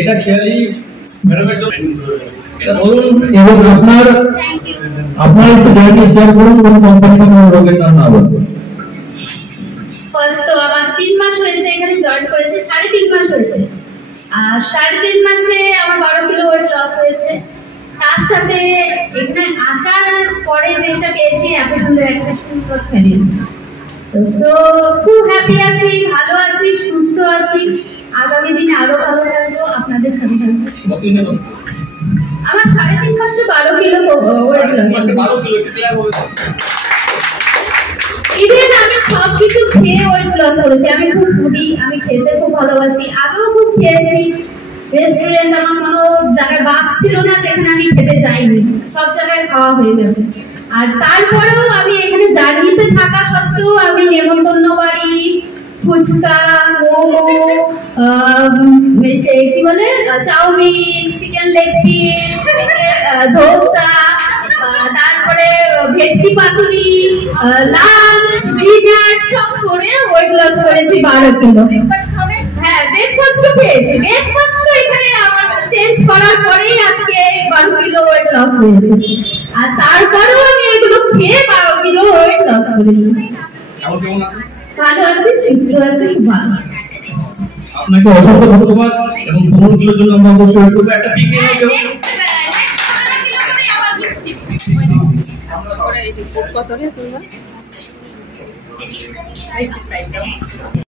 এটা খেয়ালি ম্যাডামের জন্য বলুন। এবং আপনার একটু জার্নি শেয়ার করুন, কোন কোম্পানিতে কোন রোগের নাম না বলুন। ফার্স্ট তো আমার 3 মাস হয়েছে এখানে জয়েন করেছি, 3.5 মাস হয়েছে। আর 3.5 মাসে আমার 12 কিলো ওয়েট লস হয়েছে। তার সাথে এখানে আসার পরে যেটা পেয়েছি এত সুন্দর একটা সুন্দর ফ্যামিলি। তো সো খুব হ্যাপি আছি, ভালো আছি, সুস্থ আছি। আগামী দিনে আরো ভালো থাকবো, আপনাদের সাথে থাকবো। আমার 3.5 মাসে 12 kilo weight loss. 12 kilo clear হয়েছে। ইভেন আমি সবকিছু খেয়ে ওয়েট লস করেছি। আমি খুব ফুডি, আমি খেতে খুব ভালোবাসি, আগেও খুব খেয়েছি। রেস্টুরেন্ট আমার কোনো জায়গায় বাদ ছিল না যেখানে আমি খেতে যাইনি, সব জায়গায় খাওয়া হয়ে গেছে। আর তারপরেও আমি এখানে জার্নিতে থাকা সত্ত্বেও আমি নেমন্তন্ন বাড়ি, ফুচকা, মোমো, কি বলে chowmein, chicken leg piece, dosa, তারপরে ভেটকি পাতুরি, লাঞ্চ, ডিনার সব করে ওয়েট লস করেছি 12 কিলো। হ্যাঁ, ব্রেকফাস্টও খেয়েছি। ব্রেকফাস্ট এখানে আমার চেঞ্জ করার পরেই আজকে 12 কিলো ওয়েট লস হয়েছে। আর তারপরেও আমি এগুলো খেয়ে 12 কিলো ওয়েট লস করেছি। ভালো আছি, সুস্থ আছি, খুব ভালো আছি। আপনাকে অসংখ্য ধন্যবাদ। এবং 15 কিলোর জন্য আমরা অবশ্যই করব একটা পিকে নিয়ে কত রে তোমরা